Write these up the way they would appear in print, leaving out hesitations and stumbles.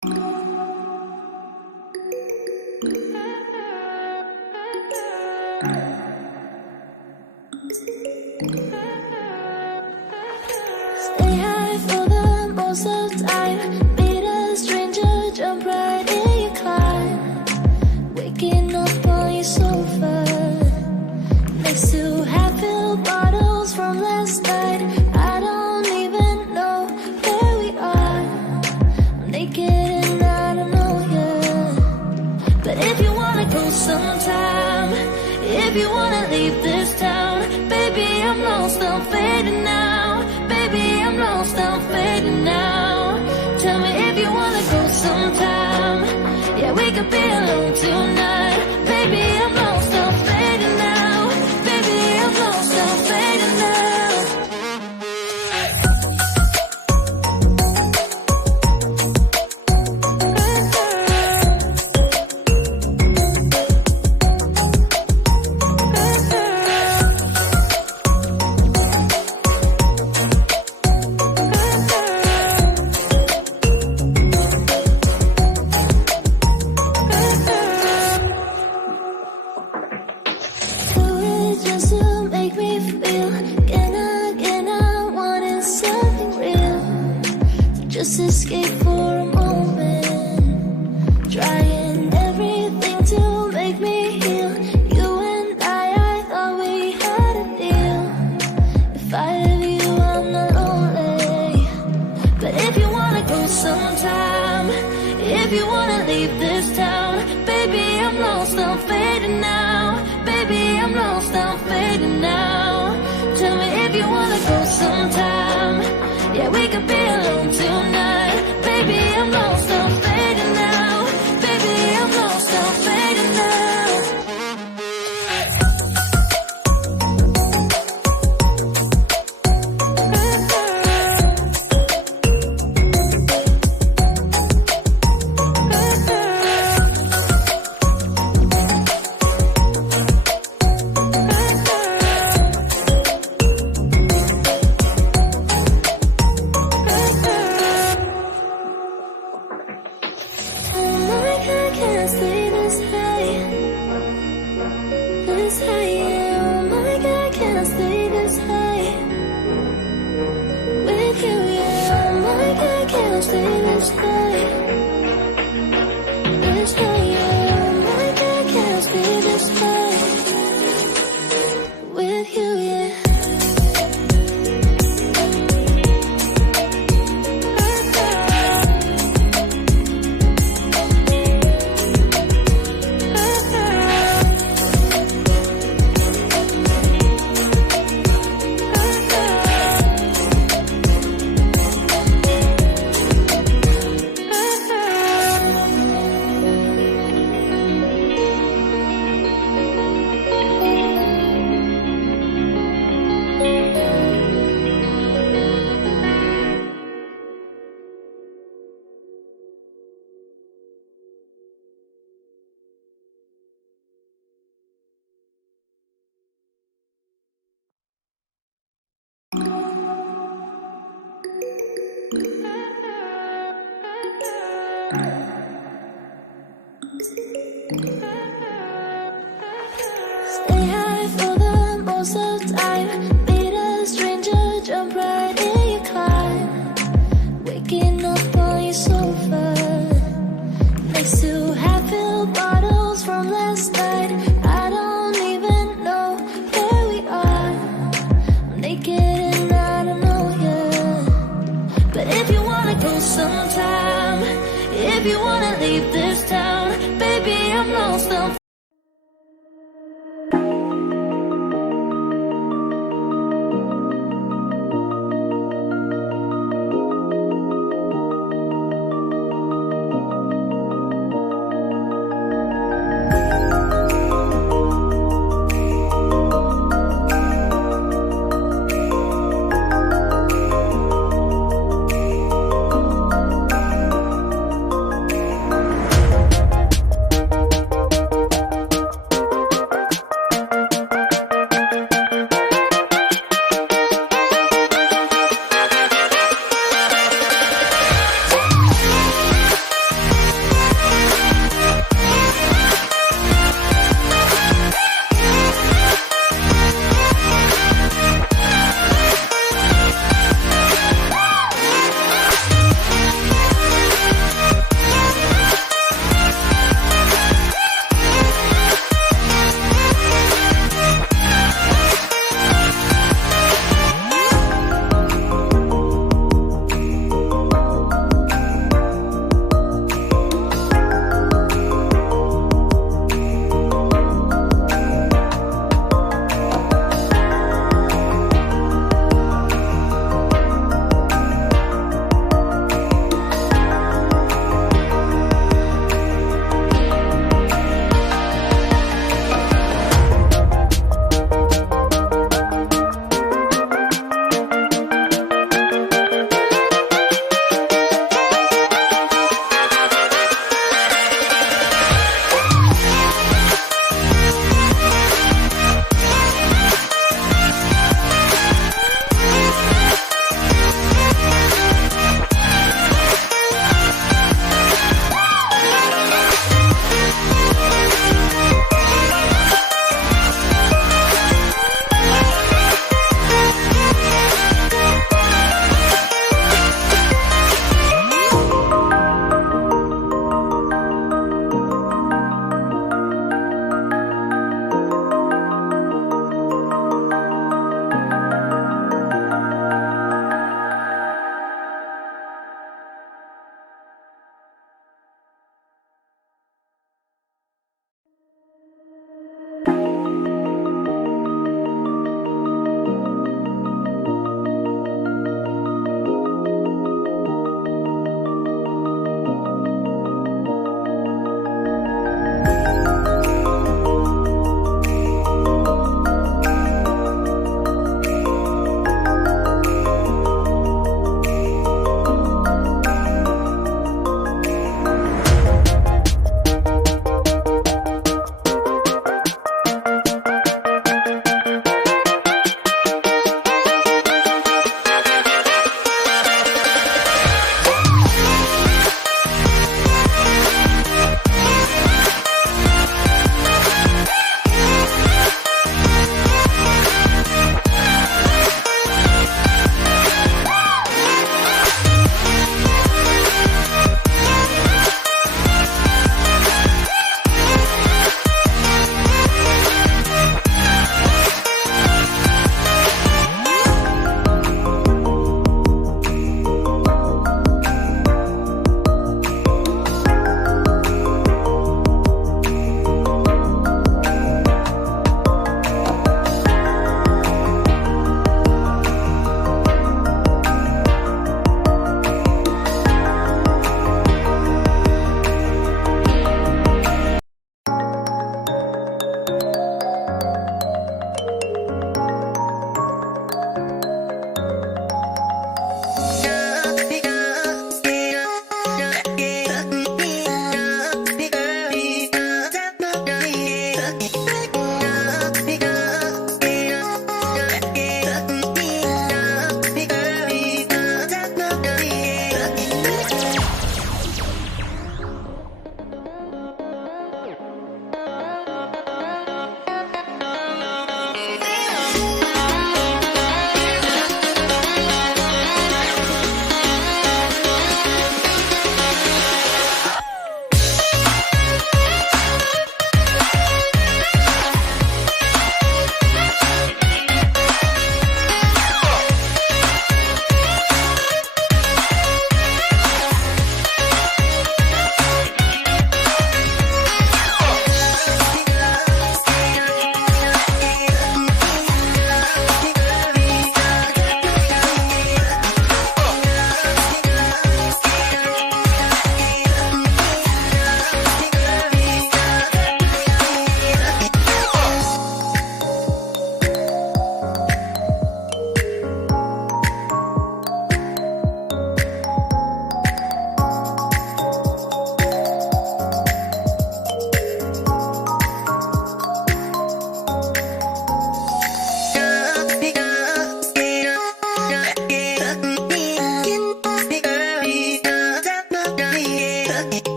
Stay high for the most of the time. Meet a stranger, jump right in your climb. Waking up on your sofa next to half-filled bottles from last night. I don't even know where we are. I'm naked and I don't know you. But if you wanna go sometime, if you wanna leave this town, baby, I'm lost, I'm fading now. Baby, I'm lost, I'm fading now. Tell me if you wanna go sometime. Yeah, we could be alone tonight. Baby, I'm lost, I'm fading now. Baby, I'm lost, I'm fading now. Just to make me feel again, I wanted something real. So just escape for a moment, trying everything to make me heal. You and I thought we had a deal. If I have you, I'm not lonely. But if you wanna go sometime, if you wanna leave this town, baby, I'm lost, I'm fading now. Baby, I'm lost, I'm fading now. Tell me if you wanna go sometime. Yeah, we could be alone tonight. Baby, I'm lost, I'm fading now. Baby, I'm lost, I'm fading now. Stay high for the most of the time. Meet a stranger, jump right in your climb. Waking up on your sofa next to half-filled bottles from last night. I don't even know where we are. I'm naked and I don't know you. But if you wanna go sometime, if you wanna leave this town, baby, I'm lost, I'm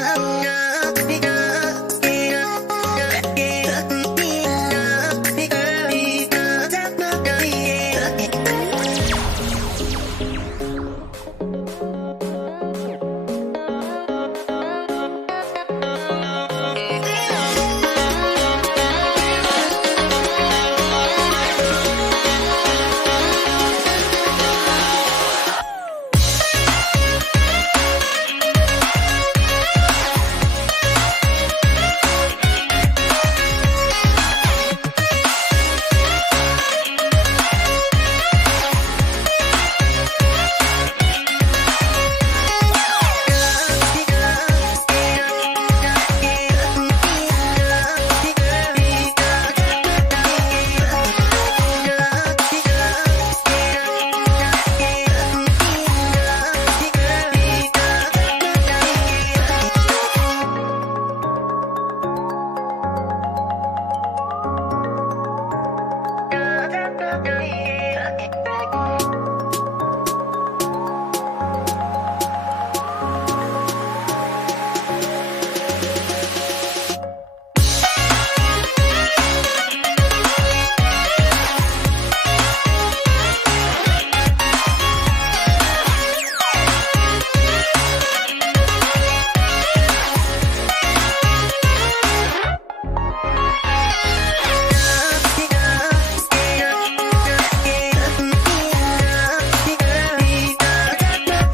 love.